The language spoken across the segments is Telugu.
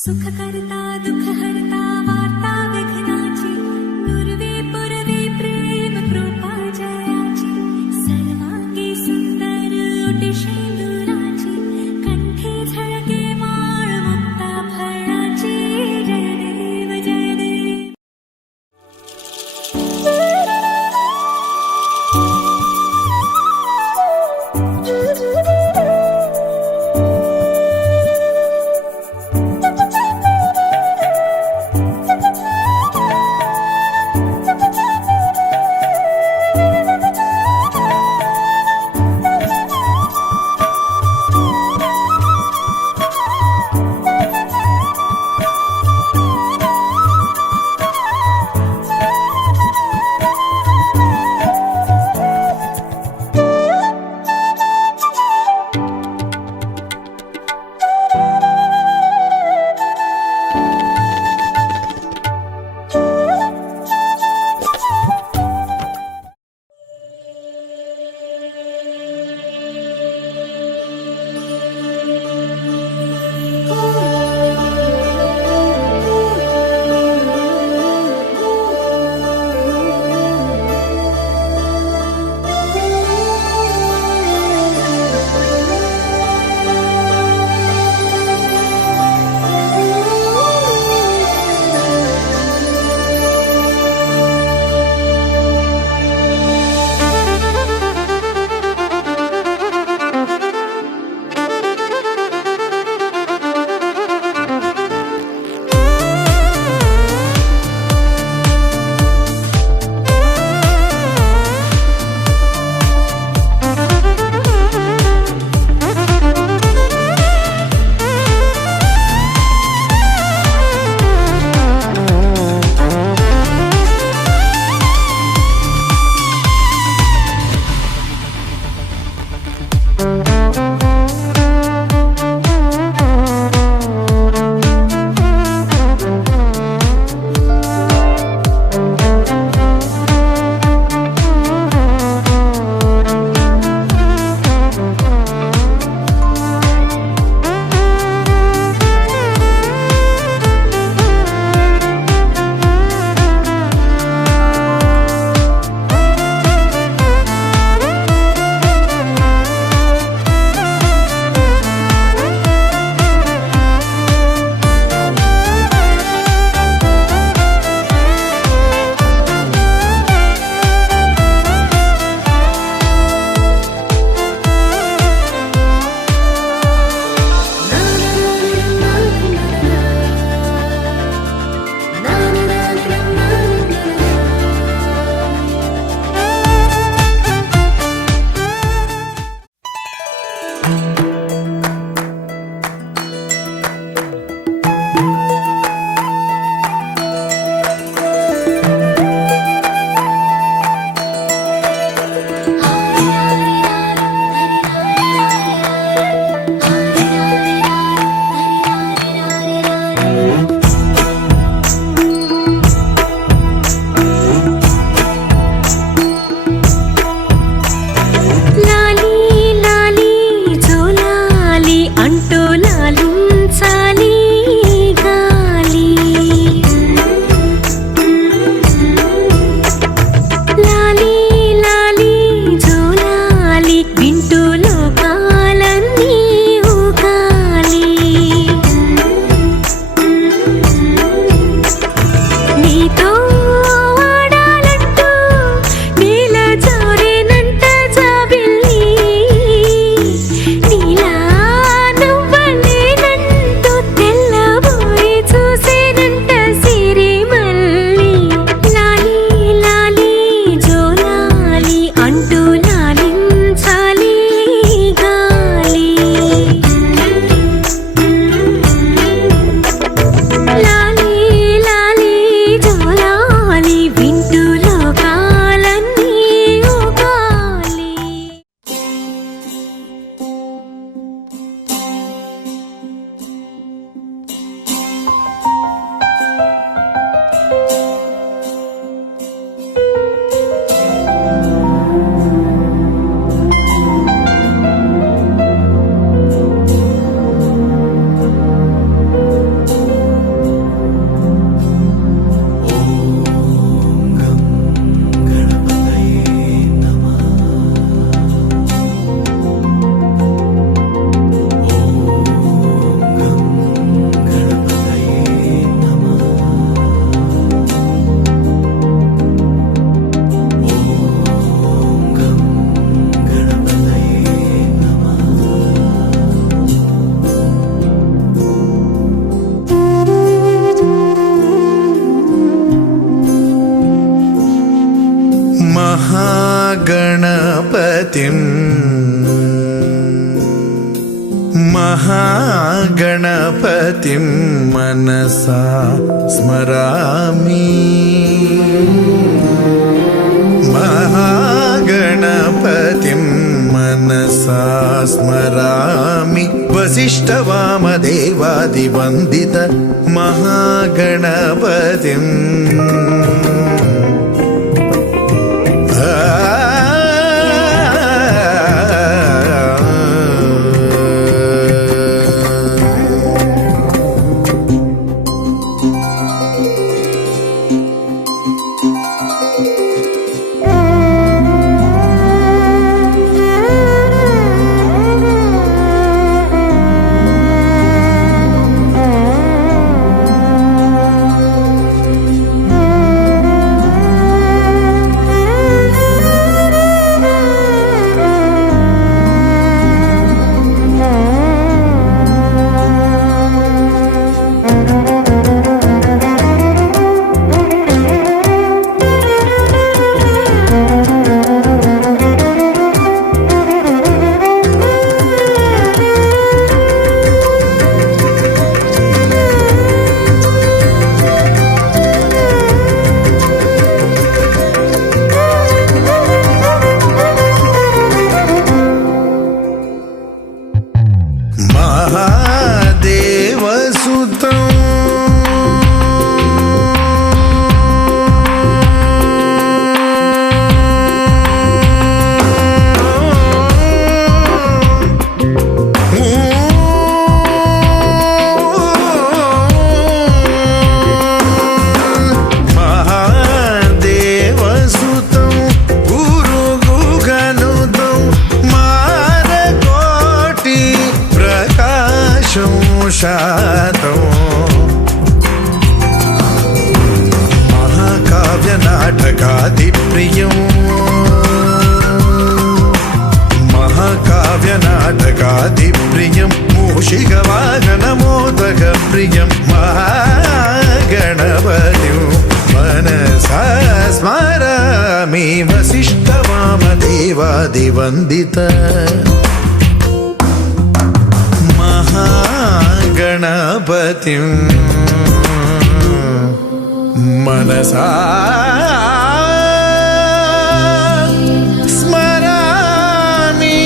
सुखकर्ता दुःखहर्ता वार्ता विघ्नाची नुरवी पुरवी प्रेम कृपा जयाची सर्वांगी सुंदर ओटी शेंदुराची कंठी झळके माळ मुक्ता फळाची जय देव जय देव. महागणपतिं मनसा स्मरामि महागणपतिं मनसा स्मरामि वसिष्ठवामदेवादिवन्दित महागणपतिम् महाकाव्यनाटकादिप्रियं महाकाव्यनाटकादिप्रियं मूषिकवाहनमोदकप्रियं महागणपतिं मनसा स्मरामि वसिष्ठवामदेवादिवन्दित महागणपतिं मनसा स्मरामि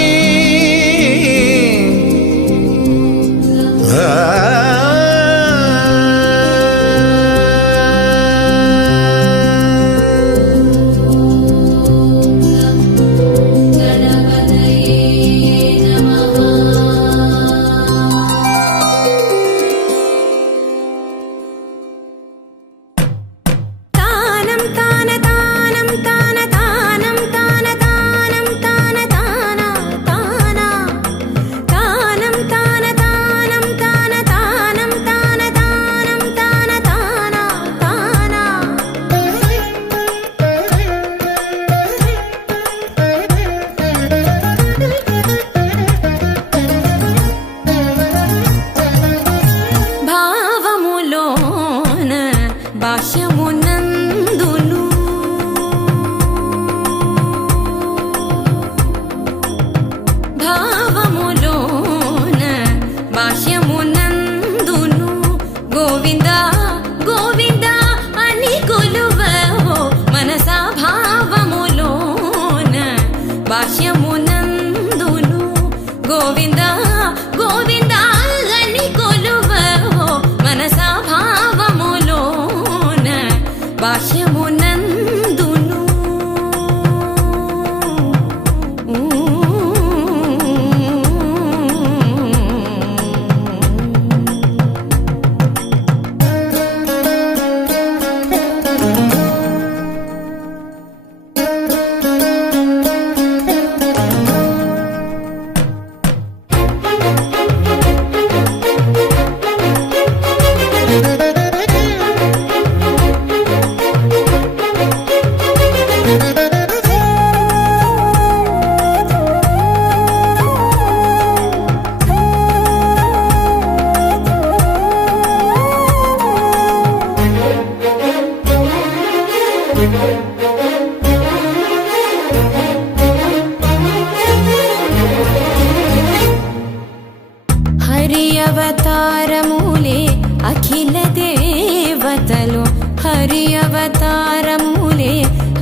అఖిల దేవతలు హరి అవతారములే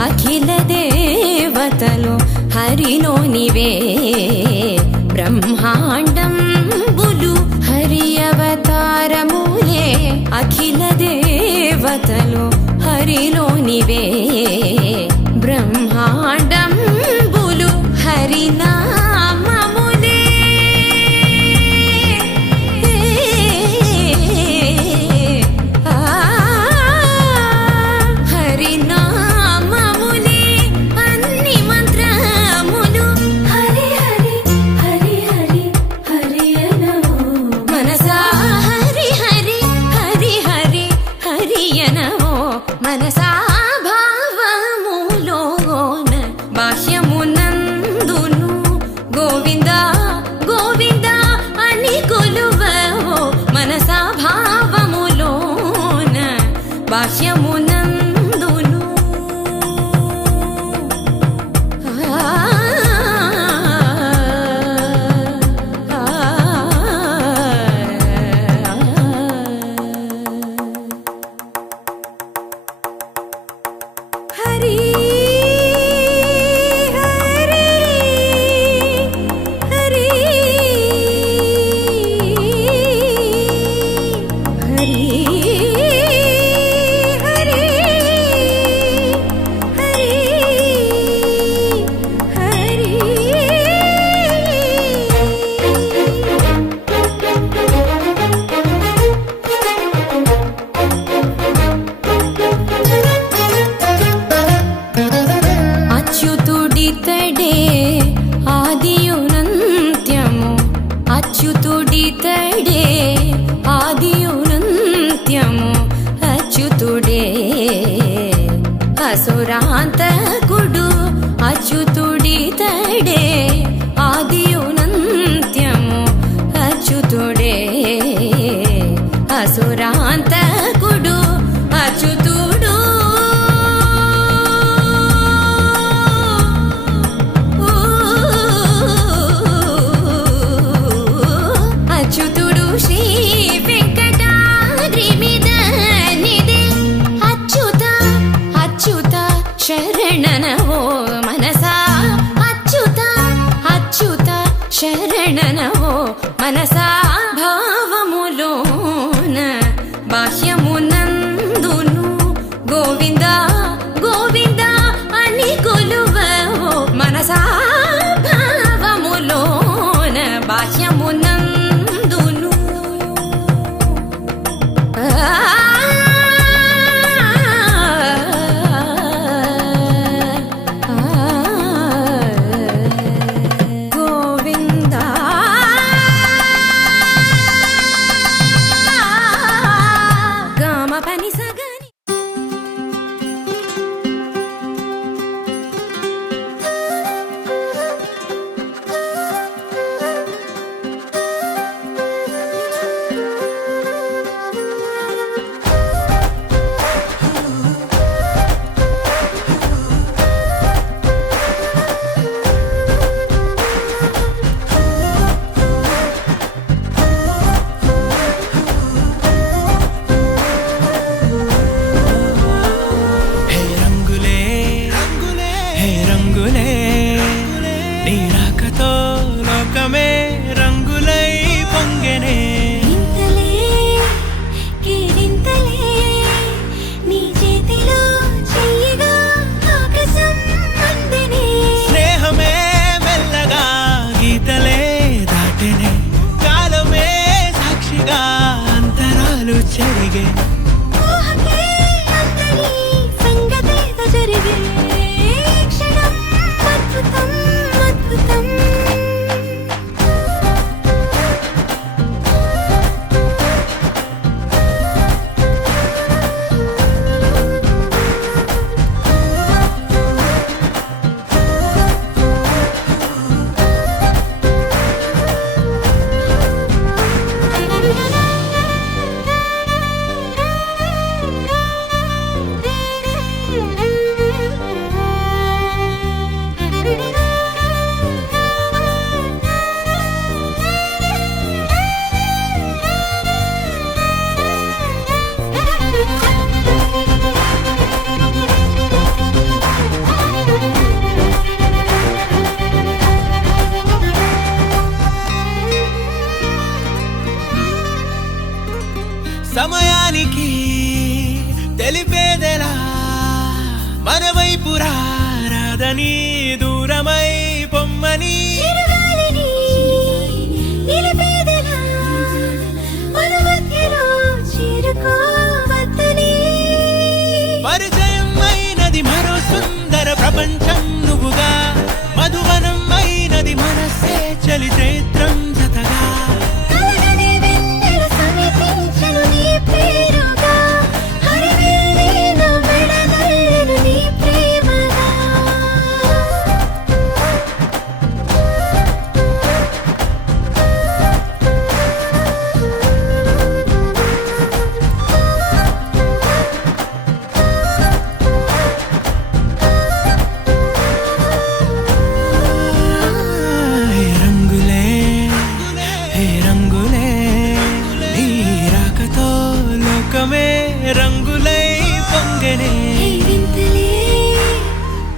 అఖిల దేవతలు హరిలోనివే బ్రహ్మాండంబులు హరి అవతారములే అఖిల దేవతలు హరిలోనివే బ్రహ్మాండంబులు హరినామములే హరినామములే అన్ని మంత్రములు హరి హరి హరి హరి హరి అనవో మనసా హరి హరి హరి హరి హరి అనవో మనసా భావములోన బాహ్యమునందును గోవింద గోవింద అని కొలువవో మనసా భావములోన బాహ్యమునందును హరి హరి హరి హరి హరి హరి అచ్యుతుడితడే ఆదియునంత్యము అచ్యుతుడితడే ఆదియునంత్యము అచ్యుతుడే అసురాంతకుడు అచ్యుతుడితడే ఆదియునంత్యము అచ్యుతుడే అసురాంతకుడు అచ్యుతుడు అచ్యుతుడు శ్రీ వెంకటాద్రి మీద నిదే అచ్యుత అచ్యుత శరణనవో మనసా అచ్యుత అచ్యుత శరణనవో మనసా భావములోన బాహ్యమునందును గోవింద గోవింద అని కొలువవో మనసా భావములోన బాహ్యమునందును గోవింద గమ పని సగని హే రంగులే హే రంగులే నీ రాకతో లోకమే రంగులై పొంగెనే ఇంతలే కేరింతలే నీ చేతిలో చెయ్యగా ఆకాశం అందనే స్నేహమే మెల్లగా గీతలే దాటెనే కాలమే సాక్షిగా అంతరాలు చెరిగే ఊహకే అంతని సంగతేదో జరిగే క్షణం అద్భుతం అద్భుతం నీకి తెలిపేదెలా మన వైపు రాదని దూరమై పొమ్మని చిరుగాలిని నిలిపేదెలా మన మధ్యలో చేరుకోవద్దని పరిచయం అయినది మరో సుందర ప్రపంచం నువ్వుగా మధువనం అయినది మనసే చలి చైత్రం జతగా కలగని వెన్నెల సమీపించను నీ పేరుగా హరివెల్లి నా మెడనల్లను నీ ప్రేమగా హే రంగులే హే రంగులే నీ రాకతో లోకమే రంగులై పొంగనే ఈ వింతలే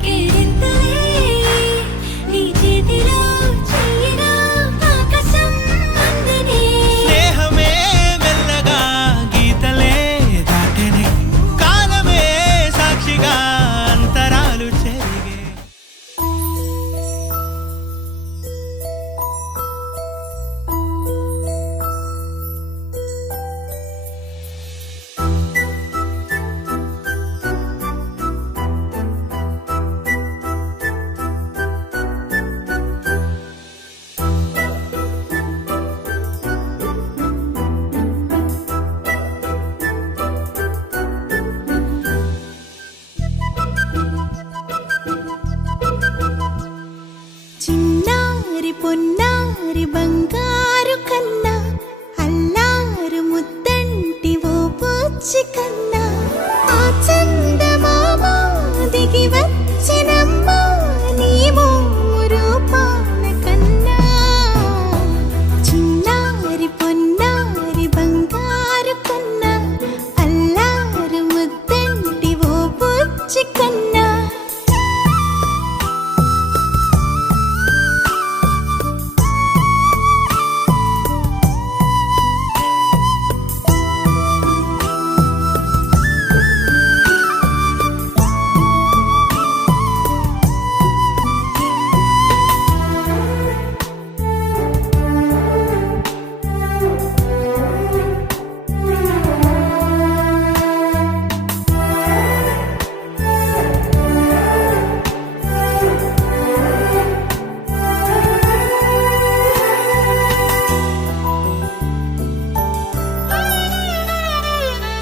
కేరింతలే నీ చేతిలో చెయ్యినా ఆకాశం అందనే స్నేహమే మెల్లగా గీతలే దాటెనే కాలమే సాక్షిగా అంతరాలు చెరిగే చిన్నారి పొన్నారి బంగారు కన్నా అల్లారు ముద్దంటి ఓ పూచి కన్నా ఆ చందమామ దిగి వచ్చినమ్మ నీ రూపాల కన్నా చిన్నారి పొన్నారి బంగారు కన్నా అల్లారు ముద్దంటి ఓ పూచి కన్నా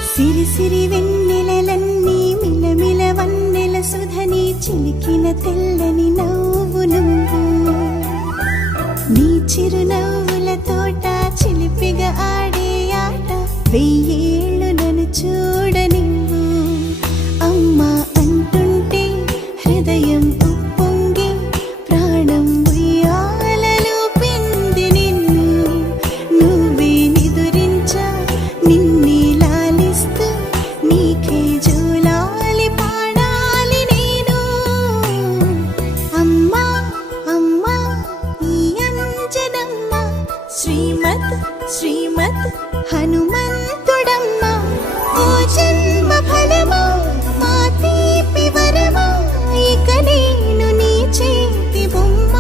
సిరి సిరి వెన్నెలలన్నీ మిలమిల వన్నెల సుధని చిలికిన తెల్లని నవ్వు నువ్వు నీ చిరునవ్వుల తోట చిలిపిగా ఆడే ఆట వెయ్యేళ్ళు నన్ను చూడనివ్వు అమ్మా అంటుంటే హృదయం ఉప్పొంగి ప్రాణం ఉయ్యాలలో పిండి నిన్ను నువ్వే నిదురించా నిన్నే లాలిస్తూ నీకే జోలాలి పాడాలి నేను అమ్మా అమ్మా ఈ అంజనమ్మ శ్రీమత్ శ్రీమత్ హనుమంతుడమ్మ ఓ జన్మ ఫలమా మా తీపి వరమా ఇక నేను నీ చేతి బొమ్మ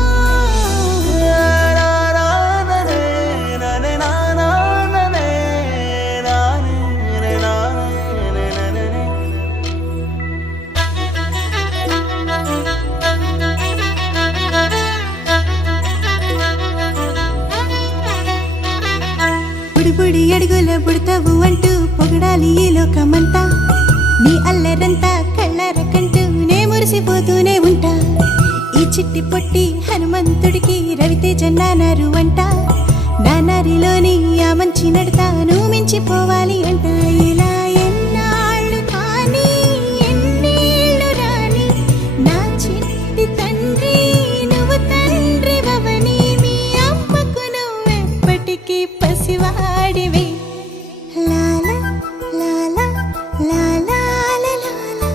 బుడి అడుగుల బుడతావు అంటూ పొగడాలి ఈ లోకమంతా నీ అల్లరంతా కళ్ళరకంటూ నే మురిసిపోతూనే ఉంటా ఈ చిట్టి పొట్టి హనుమంతుడికి రవితేజ నానారు అంట నానారిలోని ఆ మంచి నడతాను మించిపోవాలి అంట ఇలా ఎన్నాళ్ళు కానీ ఎన్నేళ్ళు రాని నా చిట్టి తండ్రి నువ్వు తండ్రి వవని మీ అమ్మకు నువ్వెప్పటికీ పసివాడివి లాలా లాలా లాలా లాలా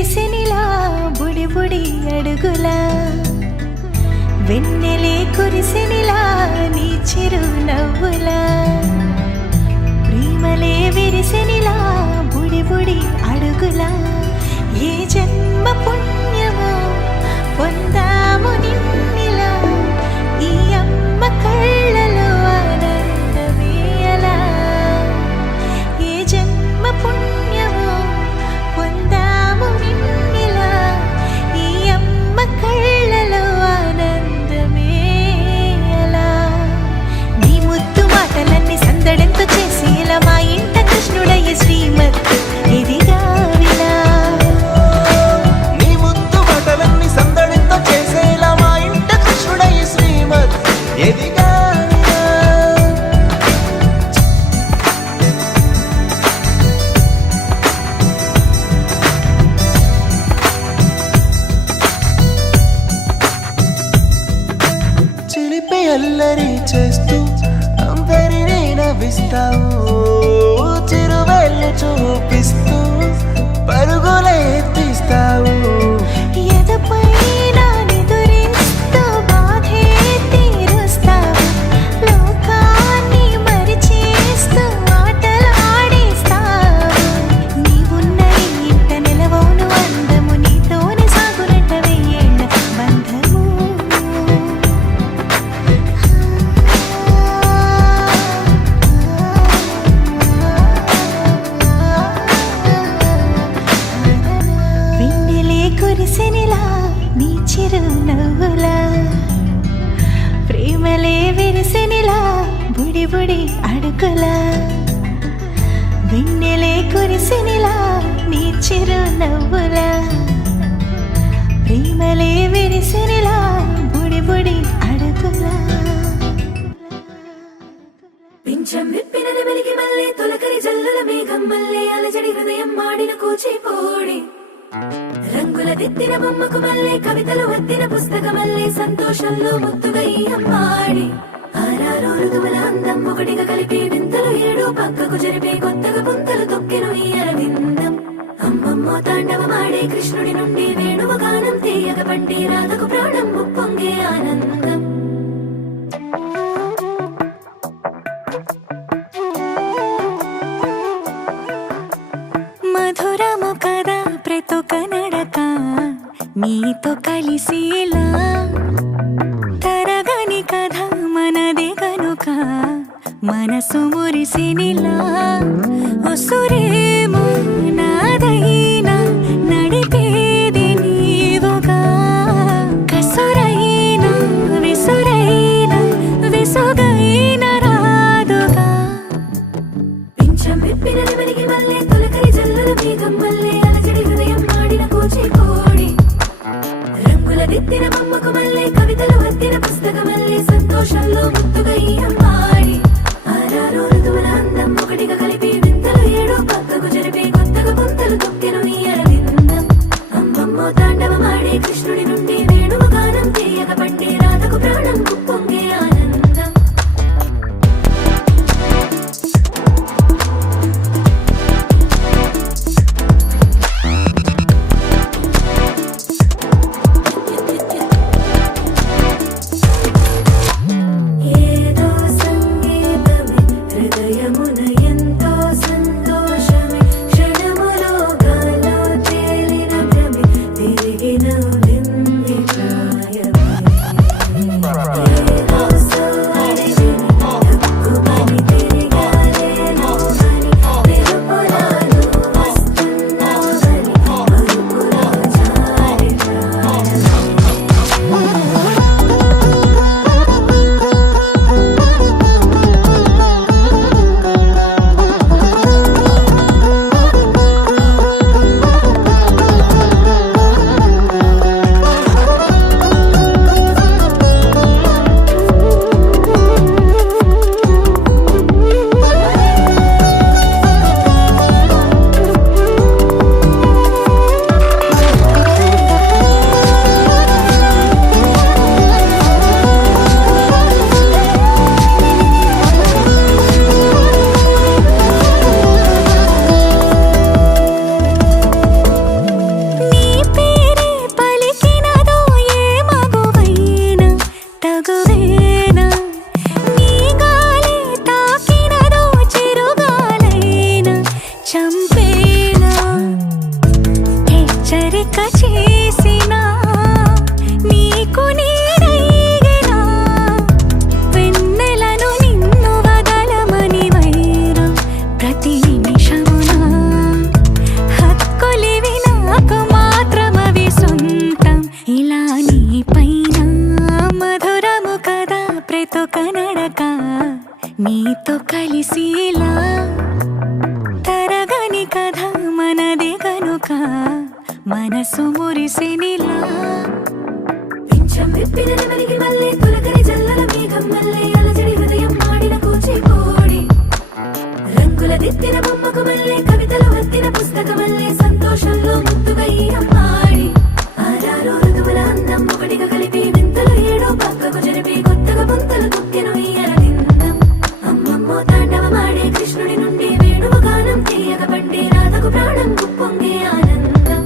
విరిసెనిలా బుడి బుడి అడుగులా వెన్నెలే కురిసెనిలా నీ చిరు నవ్వులా ప్రేమలే విరిసెనిలా బుడి బుడి అడుగులా ఏ జన్మ పుణ్యమో పొందాము నిన్నిలా ఈ అమ్మ కళ్ళలో ఆనందమే అలా ఏ జన్మ పుణ్యమో పొందాము నిన్నిలా ఈ అమ్మ కళ్ళలో ఆనందమే అలా నీ ముద్దు మాటలన్నీ సందడెంతో చేసి ఇలా మా ఇంట కృష్ణుడయ్య శ్రీమత్ ఇదిగా విలా నీ ముద్దు మాటలన్నీ సందడితో చేసేలా మా ఇంట కృష్ణుడయ్య శ్రీమద్ ఎదిగా చిలిపి అల్లరి చేస్తూ అందరినీ నవ్విస్తావు చిరువేళ్ళు చూపిస్తూ పరుగులే ఎత్తిస్తావు ఎదపైన నిదురిస్తూ బాధే తీరుస్తావు లోకాన్ని మరిచేస్తూ ఆటలు ఆడిస్తావు నీవున్న ఈ ఇంట నిలవవును అందము నీతోనే సాగునట్ట వెయ్యేళ్ళ బంధము వెన్నెలే కురిసెనిలా నీ చిరు నవ్వులా ప్రేమలే విరిసెనిలా బుడి బుడి అడుగులా వెన్నెలే కురిసెనిలా నీ చిరు నవ్వులా ప్రేమలే విరిసెనిలా బుడి బుడి అడుగులా పింఛం విప్పినది వెలిగి మల్లే తొలకరి జల్లుల మేఘం మల్లే అలజడి హృదయం మాడిన కూచిపోడి రంగుల దిద్దిన బొమ్మకు మల్లే కవితలు వద్దిన పుస్తకమల్లే సంతోషంలో ముద్దుగా ఈ అమ్మాడి ఆరారు ఋతువుల అందం ఒకటిగా కలిపి వింతలు ఏడు పక్కకు జరిపే కొత్తగా పుంతలు తొక్కెను ఈ అరవిందం అమ్మమ్మో తాండవమాడే కృష్ణుడి నుండి వేణువ గానం తీయగ పండి రాధకు ప్రాణం ఉప్పొంగే ఆనందం మధురము కదా ప్రతొక నడక నీతో కలిసేలా తరగని కథ మనదే కనుక మనసు మురిసినిలా ఉసురేమో నాదైనా నడిపేది నీవుగా కసురైనా విసురైనా విసుగైన రాదుగా పింఛం విప్పినది వెలిగి మల్లే తొలకరి జల్లుల మేఘం మల్లే అలజడి హృదయం మాడిన కూచిపోడి రంగుల దిద్దిన బొమ్మకు మల్లే కవితలు వద్దిన పుస్తకమల్లే సంతోషంలో ముద్దుగా ఈ అమ్మాడి ఆరారు ఋతువుల అందం ఒకటిగా కలిపి వింతలు ఏడు పక్కకు జరిపే కొత్తగా పుంతలు తొక్కెను ఈ అరవిందం అమ్మమ్మో తాండవమాడే కృష్ణుడి నుండి వేణువ గానం తీయగ పండి రాధకు ప్రాణం ఉప్పొంగే ఆనందం ఏదో సంగీతమే హృదయమున ఎంతో సంతోషమే క్షణములో గాలో తేలిన భ్రమి తిరిగిన నింది ప్రాయమే ఏదో కోరిక చేసినా నీకు నేనైనా వెన్నెలను నిన్ను వదలమని వైరం ప్రతి నిమిషమున హక్కులివి నాకు మాత్రమవి సొంతం ఇలా నీ పైన మధురము కదా ప్రతి కనడక నీతో కలిసిలా తరగని కథ మనది కనుక మనసు మురిసినిలా పింఛం విప్పిన నెమలికి మళ్ళీ తొలకరి జల్లల మేఘం మళ్ళీ అలజడి హృదయం ఆడిన కూచిపూడి రంగుల దిద్దిన బొమ్మకు మళ్ళీ కవితలు వత్తిన పుస్తకం మళ్ళీ సంతోషంలో ముద్దుగా ఈ అమ్మాడి ఆరారు ఋతువుల అందం ఒకటిగా కలిపి వింతలు ఏడో పక్కకు జరిపి కొత్తగా ముంతలు తొక్కెను ఈ అరవిందం అమ్మమ్మో తాండవమాడే కృష్ణుడి నుండి వేణువు గానం తీయగ పండి రాధకు ప్రాణం పొంగే ఆనందం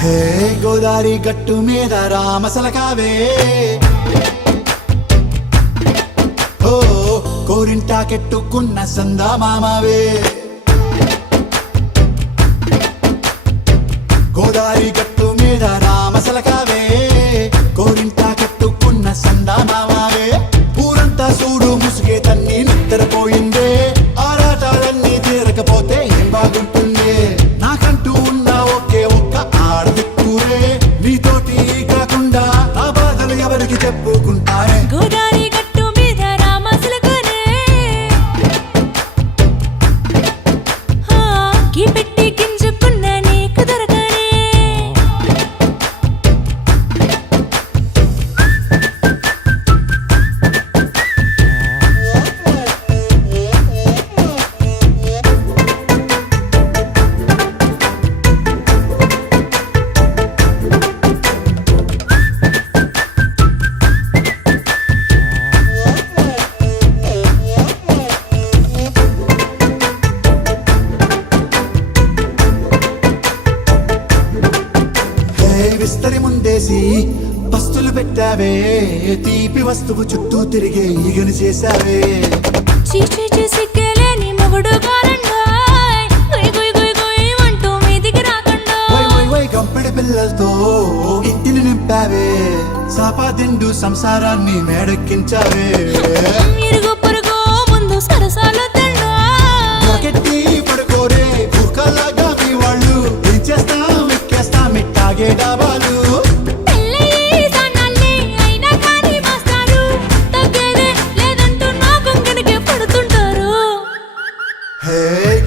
హే గోదారి గట్టు మీద రామసలకావే ఓ కోరింటా కెట్టుకున్న సందా మామావే గోదారి గట్టు మీద రామసలకావే కోరింటా కెట్టుకున్న సందా మామావే ఊరంతా చూడు ముసుగే తన్ని నిద్రపోయిందే ఆరాటాలన్నీ తీరకపోతే ఏం బాగుంటుంది నాకంటూ ఉన్న ఒకే ఒక్క ఆడదిక్కురే నీతోటి కాకుండా నా బాధలు ఎవరికి చెప్పుకుంటారే గోదారి గట్టు మీద రామసలకనే గీ పెట్టి గింజుకున్న నీకు దొరకనే హే విస్తరి ముందేసి పస్తులు పెట్టావే తీపి వస్తువు చుట్టూ తిరిగే ఈగను చేశావే చీచి సిగ్గలేని మొగుడు కారండాయ్ గుయ్ గుయ్ గుయ్ గుయ్ అంటూ మీదికి రాకుండా వై గంపెడి పిల్లలతో ఇంటిని నింపావే సాపాదిండు సంసారాన్ని మేడెక్కించావే ఇరుగు పొరుగు ముందు సరసాలు తండా రాకెట్టి పడుకోరే భూకలాగా మీ వాళ్ళు ఏం చేస్తాం ఎక్కేస్తాం ఇట్టాగే డాబాలు పెళ్ళయి సన్నాల్ని అయినా కానీ మాస్తారు తగ్గేదే లేదంటూ నా కొంగనికే పడుతుంటారు హే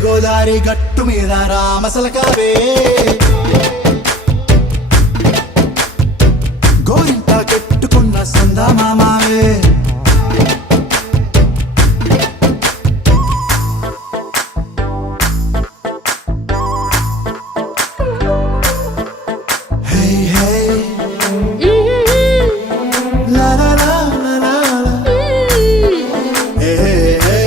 గోదారి గట్టు మీద రామసలకావే గోరింట కెట్టుకున్న సందా మామావే హే హే లా లా లా లా లా లా. హే హే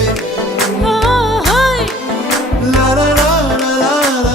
లా లా లా లా లా లా.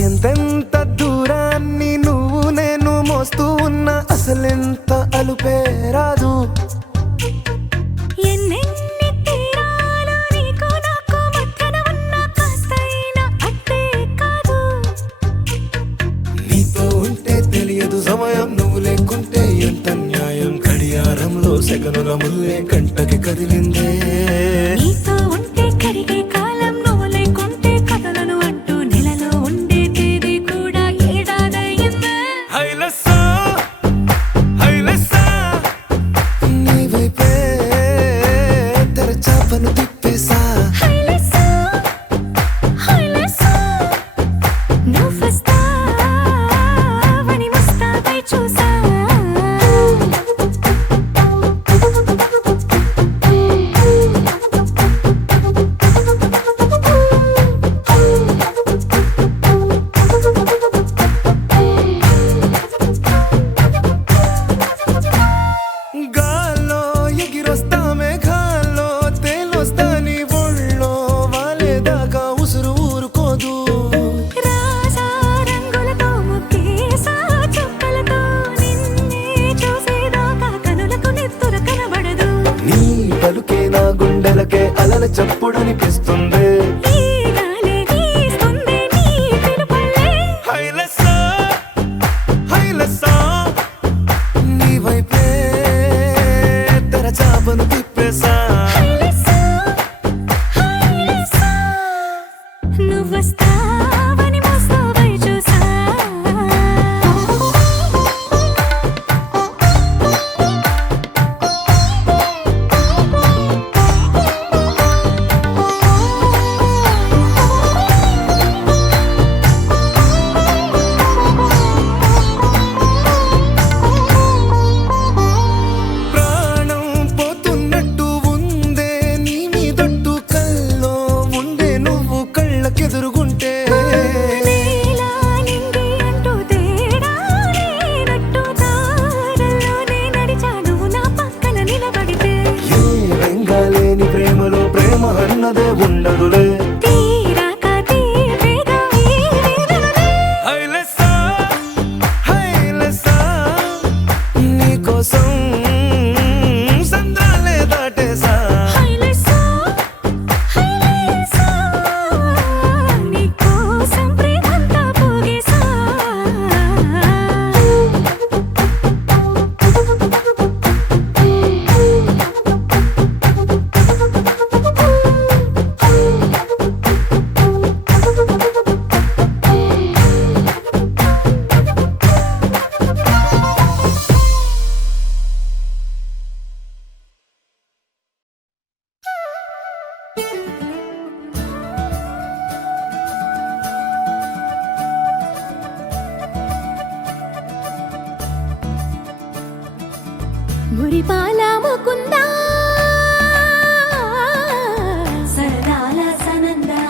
ఎంతెంత దూరాన్ని నువ్వు నేను మోస్తూ ఉన్నా అసలెంత అలుపే రాదు. ఎన్నెన్ని తీరాలు నీకు నాకు మధ్యన ఉన్న కాస్తైనా అట్టే కాదు. నీతో ఉంటే తెలియదు సమయం, నువ్వు లేకుంటే ఎంత న్యాయం. గడియారంలో సెకనుల ముల్లే కంటకి కదిలిందే. నీతో ఉంటే కరిగే కాలం, నువ్వు లేకుంటే కథలను అంటూ నెలలో ఉండే తేదీ కూడా ఏడాదయ్యిందే. హైలెస్సా హైలెస్సా నీ వైపే తెరచాపను తిప్పేసా. హైలెస్సా హైలెస్సా నువ్వొస్తావని ముస్తాబై చూసా. గాల్లో ఎగిరొస్తా మేఘాల్లో తేలొస్తా నీ ఒళ్ళో వాలేదాకా ఉసురు ఊరుకోదు. రాజా రంగులతో ముక్కేసా చుక్కలతో నిన్నే చూసేదాకా కనులకు నెత్తురు కనబడదు. నీ పలుకే నా గుండెలకే అలల చప్పుడనిపిస్తుంది. ఈ గాలే వీస్తుంది నీ పిలుపుల్లే. హైలెస్సా హైలెస్సా నీ వైపే తెరచాపను తిప్పేసా. హైలెస్సా హైలెస్సా నువ్వొస్తావని ముస్తాబై చూసా. ప్రాణం పోతున్నట్టు ఉందే నీ మీదొట్టు కల్లో ఉండే నువ్వు కళ్ళకెదురుగుంటే. నేలా నింగి అంటూ తేడా లేనట్టు తారల్లోనే నడిచా నువ్వు నా పక్కన నిలబడితే. ఏ వెంగాలేని ప్రేమలో ప్రేమ అన్నదే ఉండదులే. తీరాక తీపేగా ఈ వేదనలే. హైలెస్సా హైలెస్సా నీకోసం సంద్రాలే దాటేసా. హైలెస్సా హైలెస్సా నీకోసం ప్రేమంతా పోగేసా. మురిపాల ముకుందా సరదాల సనందా.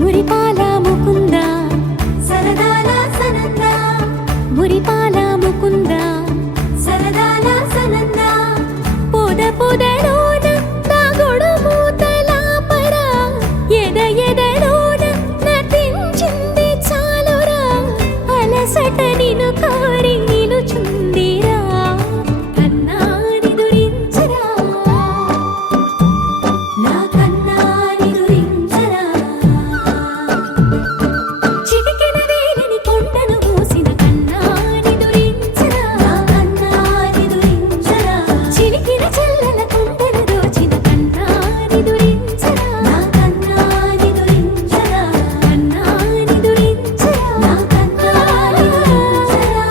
మురిపాల ముకుందా సరదాల సనందా. మురిపాల ముకుందా సరదాల సనందా. పొద పొదలోన దాగుడు మూతల పరా ఎద ఎదలోన నటించింది చాలురా. అలసట నిన్ను కోరి నిలుచుందిరా. కన్నాని దురించరా నా కన్నాని దురించరా. చిటికెన వేలిని కొండను మూసిన కన్నాని దురించరా. నా కన్నాని దురించరా. చిలికిన చెల్లెల కొండను దోచిన కన్నాని దురించరా. నా కన్నాని దురించరా. కన్నాని దురించరా. నా కన్నాని దురించరా.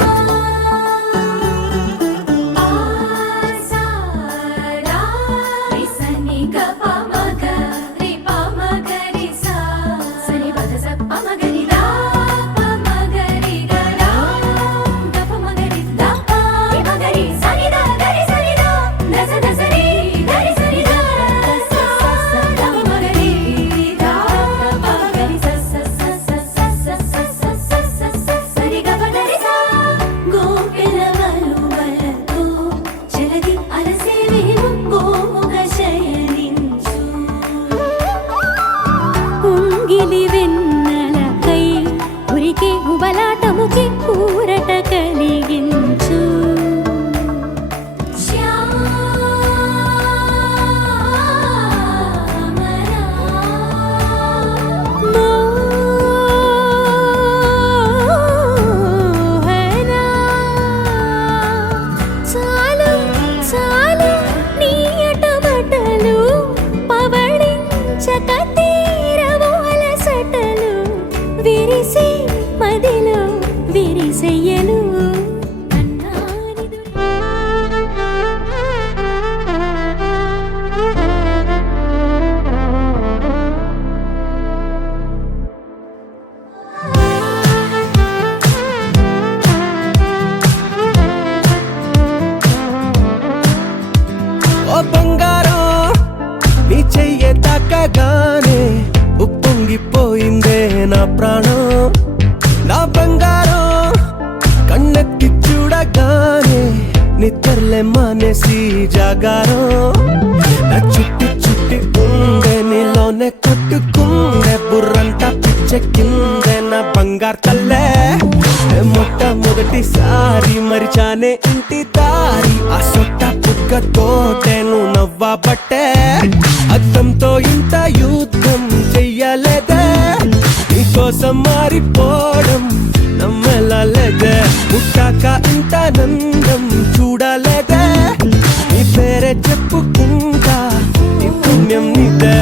ఉడికే ఉబలాటముకి ఊరట కలిగించు చాలు చాలు నీ అటమటలు పవళించక తీరవు అలసటలు విరిసే మదిలో విరిసెయ్యలు ఓ బంగారం నీ చెయ్యే తాకగానే ఉప్పొంగిపోయిందే నా ప్రాణం నా బంగారం కన్నెత్తి చూడగానే నిద్రలే మానేసి జాగారం నా చుట్టి చుట్టి ఉండే నీలోనే కొట్టుకుండే బుర్రంతా పిచ్చెక్కిందే నా బంగారు తల్లే మొట్టమొదటిసారి మరిచానే ఇంటి దారి ఆ సొట్ట తోటేను నవ్వా పట్టే అద్దంతో ఇంత యుద్ధం చెయ్యలేదే నీకోసం మారిపోవడం నమ్మలేదే పుట్టాక ఇంత నందం చూడలేదే నీ పేరే చెప్పుకుంటా నీ పుణ్యం నీదే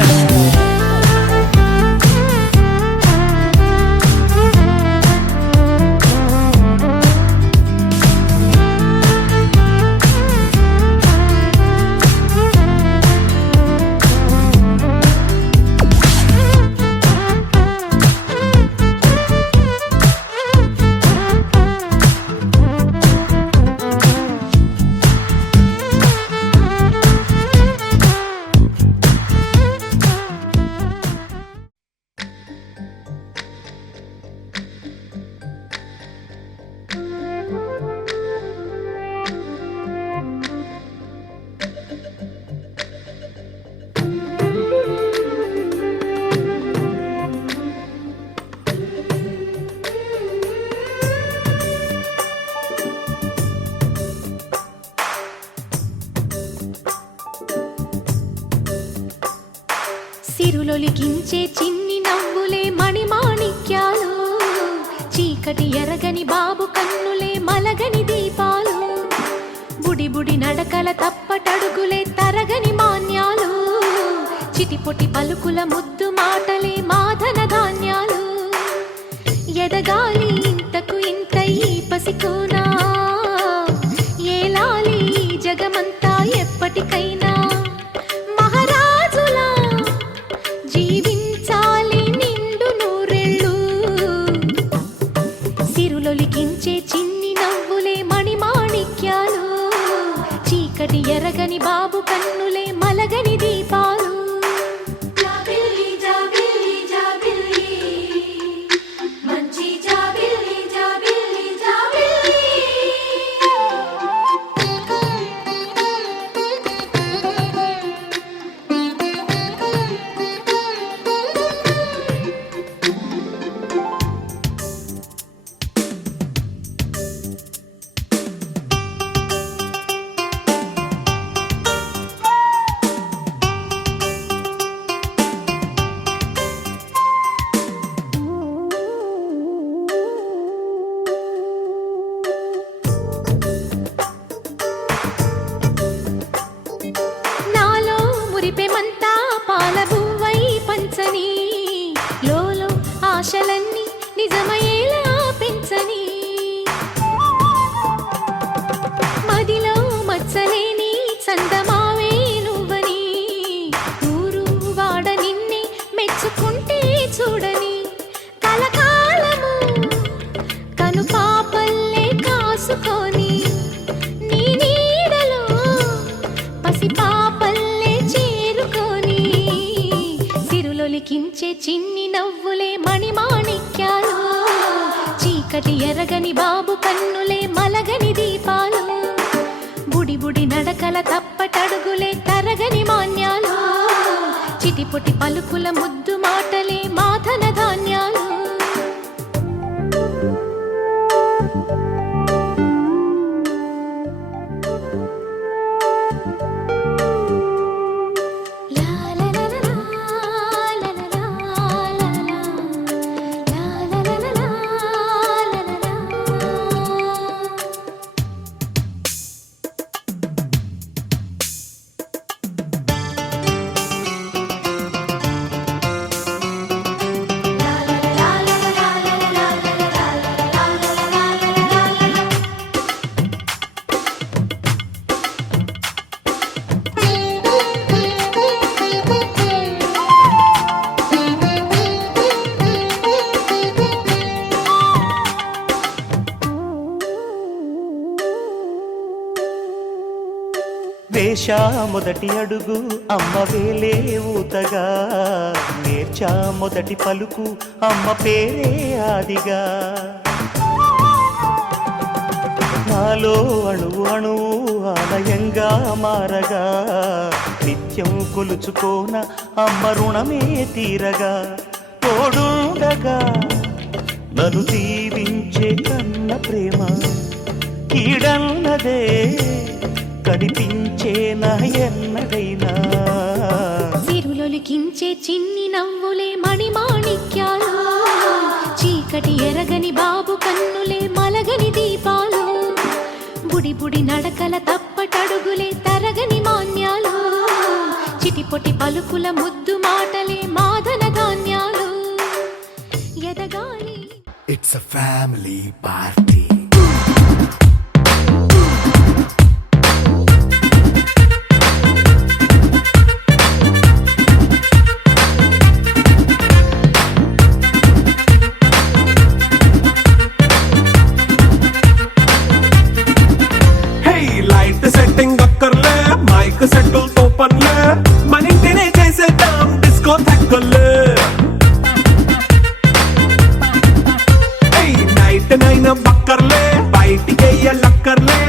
సిరులొలికించే చిన్ని నవ్వులే మణిమాణిక్యాలు చీకటి ఎరగని బాబు కన్నులే మలగని దీపాలు బుడి బుడి నడకల తప్పటడుగులే తరగని మాన్యాలు చిటిపొటి పలుకుల ముద్దు మాటలే మాధన ధాన్యాలు ఎదగాలి ఇంతకు ఇంత ఈ పసికోనా ఏలాలి జగమంతా ఎప్పటికైనా మహారాజులా జీవించాలి నిండు నూరెళ్ళు సిరులొలికించే చిన్ని నవ్వులే మణిమాణిక్యాలు చీకటి ఎరగని బాబు కన్నులే మలగని దీపాలు జాబిల్లి జాబిల్లి జాబిల్లి మంచి జాబిల్లి జాబిల్లి జాబిల్లి నాలో మురిపెమంతా పాలబువ్వై పంచని లోలో ఆశలన్నీ నిజమయ్యేలా పెంచని మదిలో మచ్చలేని చందమావే నువ్వని ఊరు వాడ నిన్నే మెచ్చుకుంటే చూడని కలకాలము కను పాపల్లే కాసుకొని నీ నీడలో పసిపాపల్లే చేరుకొని సిరులొలికించే చిన్ని నవ్వులే మణిమాణిక్యాలు చీకటి ఎరగని బాబు కన్నులే మలగని దీపాలు బుడి బుడి నడకల తప్పటడుగులే తరగని మాన్యాలు చిటిపొటి పలుకుల ముద్దు మాటలే మాధన ధాన్యాలు వేశా మొదటి అడుగు అమ్మ వేలే ఊతగా, నేర్చా మొదటి పలుకు అమ్మ పేరే ఆదిగా. నాలో అణువు అణువు ఆలయంగా మారగా, నిత్యం కొలుచుకోన అమ్మ రుణమే తీరగా. తోడుండగా నన్ను దీవించే కన్న ప్రేమ కీడన్నదే కనిపించేనా ఎన్నడైనా. సిరులొలికించే చిన్ని నవ్వులే మణిమాణిక్యాలు, చీకటి ఎరగని బాబు కన్నులే మలగని దీపాలు, బుడి బుడి నడకల తప్పటడుగులే తరగని మాన్యాలు, చిటిపొటి పలుకుల ముద్దు మాటలే మాదన ధాన్యాలు. ఎదగాలి It's a family party. Light setting అక్కర్లే, మైక్ సెట్టుల్ తో పనిలే, మన ఇంటినే చేసేద్దాం డిస్కో థెక్కర్లే. నైట్ నైన్ బక్కర్లే, బయటికి లక్కర్లే,